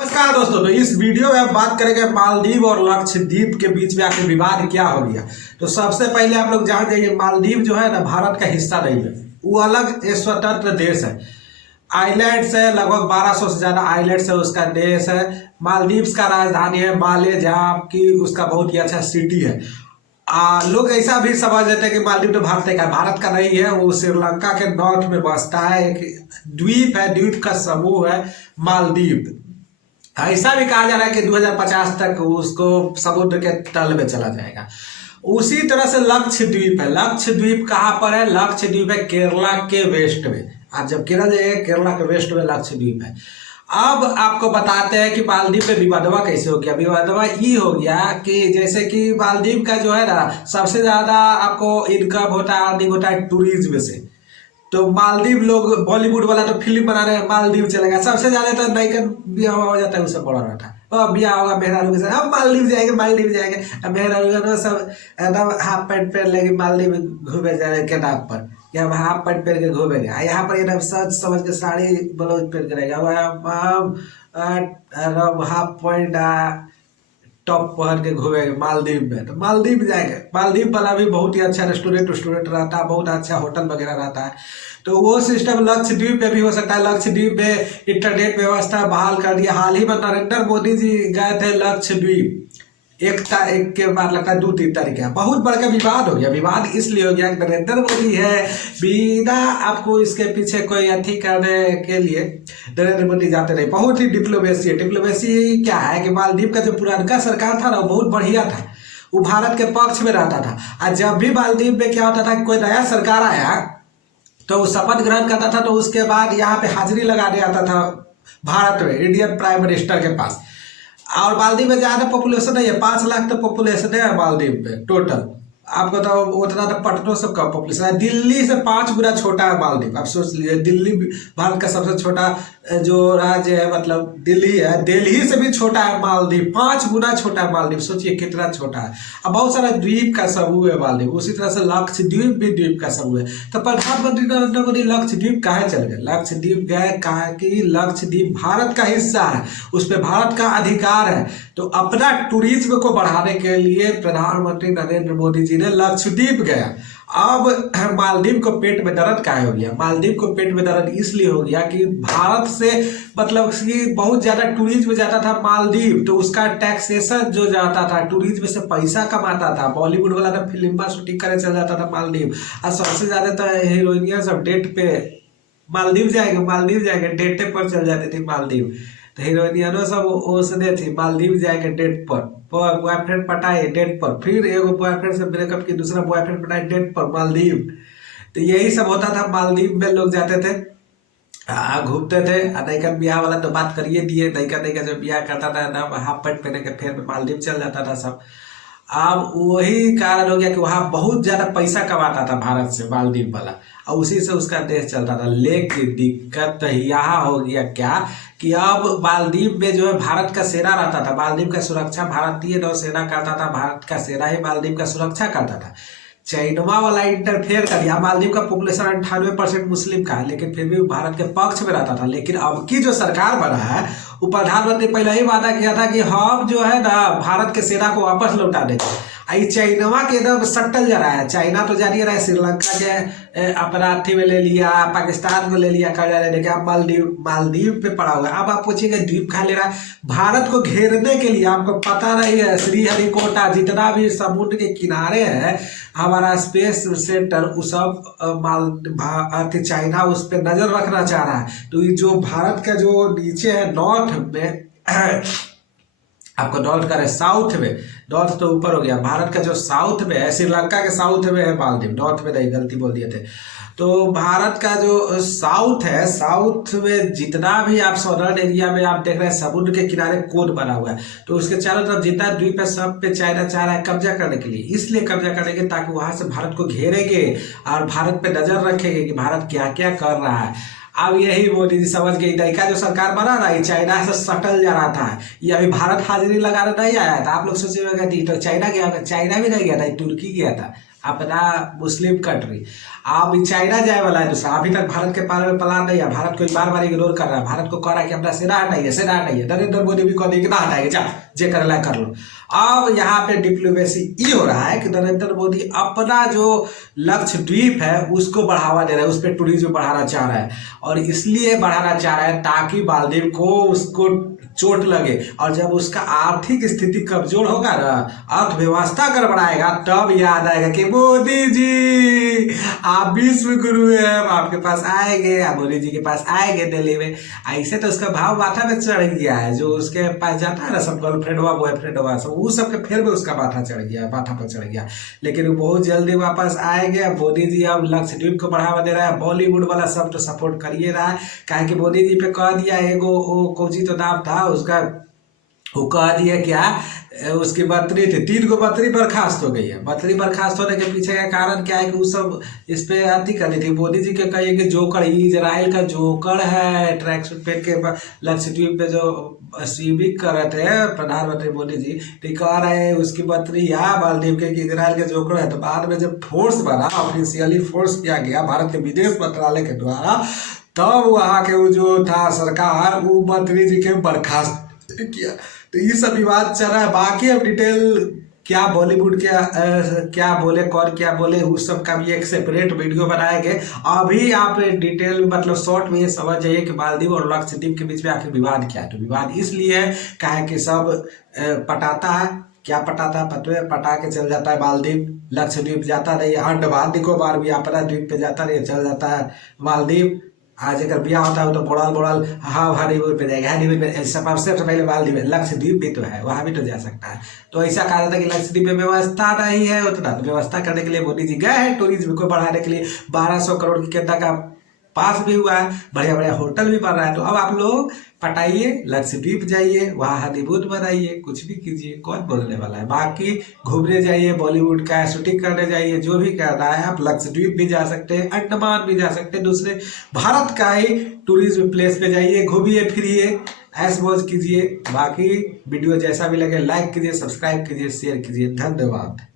नमस्कार दोस्तों। तो इस वीडियो में हम बात करेंगे मालदीव और लक्षद्वीप के बीच में आखिर विवाद क्या हो गया। तो सबसे पहले आप लोग जान जाइए, मालदीव जो है ना भारत का हिस्सा नहीं है, वो अलग एक स्वतंत्र देश है। आइलैंड्स है, लगभग 1200 से ज्यादा आइलैंड्स है, उसका देश है। मालदीव्स का राजधानी है माले, जहाँ की उसका बहुत ही अच्छा सिटी है। लोग ऐसा भी समझ लेते हैं कि मालदीव तो भारत का नहीं है, वो श्रीलंका के नॉर्थ में बसता है। एक द्वीप है, द्वीप का समूह है मालदीव। ऐसा भी कहा जा रहा है कि 2050 तक उसको समुद्र के तल में चला जाएगा। उसी तरह से लक्षद्वीप है। लक्षद्वीप कहाँ पर है? लक्षद्वीप है केरला के वेस्ट में। आप जब केरल जाइए, केरला के वेस्ट में लक्षद्वीप है। अब आपको बताते हैं कि मालदीव पे विवादवा कैसे हो गया। विवादवा ये हो गया कि जैसे कि मालदीव का जो है ना, सबसे ज्यादा आपको इनकम होता है, अर्निंग होता है टूरिज्म से। तो मालदीव लोग, बॉलीवुड वाला तो फिल्म बना रहे हैं, मालदीव चलेगा। सबसे ज्यादा तो नायिका ब्याह हो जाता है, उससे बड़ा रहता है। ब्याह होगा मेहरारू के साथ, हम मालदीव जाएंगे, मालदीव जाएंगे। अब मेहरारू सब एकदम हाफ पैंट पहन लेंगे, मालदीव घूमे जा रहे के नाम पर, या हम हाफ पैंट पहन के घूमेंगे। यहाँ पर एकदम सच समझ के साड़ी ब्लाउज पहन के रहेगा, हम हाफ पैंट टॉप पहन के घूमेंगे मालदीव में। तो मालदीव जाएंगे। मालदीव वाला भी बहुत ही अच्छा रेस्टोरेंट रहता है, बहुत अच्छा होटल वगैरह रहता है। तो वो सिस्टम लक्षद्वीप में भी हो सकता है। लक्षद्वीप में इंटरनेट व्यवस्था बहाल कर दिया। हाल ही में नरेंद्र मोदी जी गए थे लक्षद्वीप, एक के बाद लगता है 2-3 तारीख है। बहुत बड़ा विवाद हो गया। विवाद इसलिए हो गया कि नरेंद्र मोदी है, बिना आपको इसके पीछे कोई अथी करने के लिए नरेंद्र मोदी जाते रहे। बहुत ही डिप्लोमेसी है। डिप्लोमेसी क्या है कि मालदीव का जो पुराना सरकार था ना, बहुत बढ़िया था, वो भारत के पक्ष में रहता था। और जब भी मालदीव में क्या होता था कि कोई नया सरकार आया तो वो शपथ ग्रहण करता था, तो उसके बाद यहाँ पे हाजिरी लगाने आता था भारत में, इंडियन प्राइम मिनिस्टर के पास। और मालदीव में ज्यादा पॉपुलेशन नहीं है, 5 लाख तो पॉपुलेशन है मालदीव में टोटल। आपको तो उतना तो पटनों से कम पॉपुलेशन है। दिल्ली से 5 गुना छोटा है मालदीव। आप सोच लीजिए, दिल्ली भारत का सबसे छोटा जो राज्य है, मतलब दिल्ली है, दिल्ली से भी छोटा है मालदीव। 5 गुना छोटा है मालदीव। सोचिए कितना छोटा है। अब बहुत सारा द्वीप का समूह है मालदीव। उसी तरह से लक्षद्वीप भी द्वीप का समूह है। तो प्रधानमंत्री नरेंद्र मोदी लक्षद्वीप काहे चल गए? लक्षद्वीप गए कहा कि लक्षद्वीप भारत का हिस्सा है, उस पर भारत का अधिकार है। तो अपना टूरिज्म को बढ़ाने के लिए प्रधानमंत्री नरेंद्र मोदी जी ने लक्षद्वीप गया। अब मालदीव को पेट में दर्द काहे हो गया? मालदीव को पेट में दर्द इसलिए हो गया कि भारत से मतलब कि बहुत ज्यादा टूरिज्म जाता था मालदीव, तो उसका टैक्सेशन जो जाता था, टूरिज्म से पैसा कमाता था। बॉलीवुड वाला तो फिल्म शूटिंग करे चल जाता था मालदीव। और सबसे ज्यादा तो हीरोइनिया सब डेट पे मालदीव जाएंगे डेटे पर चल जाती थी मालदीव। तो हीरोइनियनो सब उसने थी मालदीव जाएंगे डेट पर, बॉयफ्रेंड पटाए डेट पर, फिर एगो बॉयफ्रेंड से ब्रेकअप की, दूसरा बॉयफ्रेंड पटाए डेट पर मालदीव। तो यही सब होता था। मालदीव में लोग जाते थे, घूमते थे। नैका ब्याह वाला तो बात करिए दिए। नैका जो ब्याह करता था ना, हाफ पैंट पहने के फिर मालदीव चल जाता था सब। अब वही कारण हो गया कि वहां बहुत ज्यादा पैसा कमाता था भारत से मालदीव वाला, और उसी से उसका देश चलता था। लेकिन दिक्कत यहाँ हो गया क्या कि अब मालदीव में जो है भारत का सेना रहता था। मालदीव का सुरक्षा भारतीय नौसेना करता था। भारत का सेना ही मालदीव का सुरक्षा करता था। चाइनवा वाला इंटरफेयर कर दिया। मालदीव का पॉपुलेशन 98% मुस्लिम का है, लेकिन फिर भी भारत के पक्ष में रहता था। लेकिन अब की जो सरकार बना है, वो प्रधानमंत्री पहले ही वादा किया था कि हम जो है ना भारत के सेना को वापस लौटा देंगे। चाइनवा के एकदम सट्टल जा रहा है। चाइना तो जानिए रहा है, श्रीलंका के अपना अथी में ले लिया, पाकिस्तान को ले लिया कर्जा लेने के। अब मालदीव पे पड़ा हुआ है। अब आप पूछिएगा द्वीप कहाँ ले रहा है? भारत को घेरने के लिए। आपको पता नहीं है, श्रीहरिकोटा जितना भी समुद्र के किनारे है हमारा स्पेस सेंटर, उस सब चाइना उस पर नजर रखना चाह रहा है। तो ये जो भारत का जो नीचे है नॉर्थ में, आपको नॉर्थ का साउथ में, नॉर्थ तो ऊपर हो गया, भारत का जो साउथ में है, श्रीलंका के साउथ में है मालदीव, नॉर्थ में नहीं, गलती बोल दिए थे। तो भारत का जो साउथ है, साउथ में जितना भी आप सदर्न एरिया में आप देख रहे हैं समुद्र के किनारे कोड बना हुआ है, तो उसके चारों तरफ जितना द्वीप है सब पे चाइना चाह रहा है कब्जा करने के लिए। इसलिए कब्जा करेंगे ताकि वहां से भारत को घेरेंगे और भारत पे नजर रखेंगे कि भारत क्या क्या कर रहा है। अब यही मोदी जी समझ गई। नैका जो सरकार बना रहा है चाइना से सटल जा रहा था। ये अभी भारत हाजिरी लगाने नहीं आया था। आप लोग सोचिएगा कि तो चाइना गया, चाइना भी नहीं गया था, तुर्की गया था। अपना मुस्लिम कंट्री। आप चाइना जाए वाला है दूसरा, अभी तक भारत के पार में प्लान नहीं है, भारत को बार बार इग्नोर कर रहा है, भारत को कह रहा है कि अपना सेना हटाइए, सेना हटाइए। नरेंद्र मोदी भी कह दिए कि ना हटाइए, जा जे कर ला कर लो। अब यहाँ पे डिप्लोमेसी ये हो रहा है कि नरेंद्र मोदी अपना जो लक्षद्वीप है उसको बढ़ावा दे रहा है, उस पर टूरिज्म बढ़ाना चाह रहा है, और इसलिए बढ़ाना चाह रहा है ताकि मालदीव को उसको चोट लगे, और जब उसका आर्थिक स्थिति कमजोर होगा ना, अर्थव्यवस्था गड़बड़ाएगा, तब याद आएगा कि मोदी जी आप विश्व गुरु हैं, हम आपके पास आएंगे, आप मोदी जी के पास आएंगे दिल्ली में। ऐसे तो उसका भाव माथा पे चढ़ गया है, जो उसके पास जाता है ना सब गर्लफ्रेंडवा बॉयफ्रेंडवा सब, वो सबके फिर भी उसका माथा चढ़ गया, माथा पर चढ़ गया। लेकिन वो बहुत जल्दी वापस आएंगे। मोदी जी अब लक्षद्वीप को बढ़ावा दे रहा है, बॉलीवुड वाला सब तो सपोर्ट करिए रहा है, काहे कि मोदी जी पे कह दिया एगो कोची तो नाम था उसका, वो कह दिया क्या, उसकी बत्री थी, 3 गो बत्री बर्खास्त हो गई है। बत्री बर्खास्त होने के पीछे का कारण क्या है कि वो सब इस पे आती करनी थी। मोदी जी के कहिए कि जोकर, इजराइल का जोकर है, ट्रैक सूट पहन के लक्षद्वीप पे जो स्वीमिंग कर रहे थे प्रधानमंत्री मोदी जी, तो कह रहे हैं उसकी बत्री या मालदीव के कि इजराइल के जोकर है। तो बाद में जब फोर्स बना, ऑफिशियली फोर्स किया गया भारत के विदेश मंत्रालय के द्वारा, तब वहाँ के वो जो था सरकार, वो मंत्री जी के बर्खास्त किया। तो ये सब विवाद चल रहा है। बाकी अब डिटेल क्या बॉलीवुड के क्या बोले, कौन क्या बोले, उस सब का भी एक सेपरेट वीडियो बनाएंगे। अभी आप डिटेल मतलब शॉर्ट में ये समझ जाइए कि मालदीव और लक्षद्वीप के बीच में आखिर विवाद क्या है। तो विवाद इसलिए है काहे कि सब पटाता है, क्या पटाता है पता है, पटा के चल जाता है मालदीव, लक्षद्वीप जाता नहीं, अंडमान निकोबार भी अपना द्वीप पे जाता नहीं, चल जाता है मालदीव। आज अगर ब्याह होता है तो बोड़ाल बोड़ाल हाँ हनीमून पे जाएगा, हनीमून पे सबसे पहले मालदीव है, लक्षद्वीप भी तो है, वहां भी तो जा सकता है। तो ऐसा कहा जाता है कि लक्षद्वीप में व्यवस्था नहीं है उतना, तो व्यवस्था करने के लिए मोदी जी गए हैं, टूरिज्म को बढ़ाने के लिए 1200 करोड़ की केंद्र का पास भी हुआ है, बढ़िया बढ़िया होटल भी बन रहा है। तो अब आप लोग पटाइए, लक्षद्वीप जाइए, वहाँ हनीमून बनाइए, कुछ भी कीजिए, कौन बोलने वाला है। बाकी घूमने जाइए, बॉलीवुड का शूटिंग करने जाइए, जो भी करना है आप लक्षद्वीप भी जा सकते हैं, अंडमान भी जा सकते हैं, दूसरे भारत का ही टूरिज्म प्लेस पे जाइए, घूमिए फिरिए, ऐश मौज कीजिए। बाकी वीडियो जैसा भी लगे लाइक कीजिए, सब्सक्राइब कीजिए, शेयर कीजिए। धन्यवाद।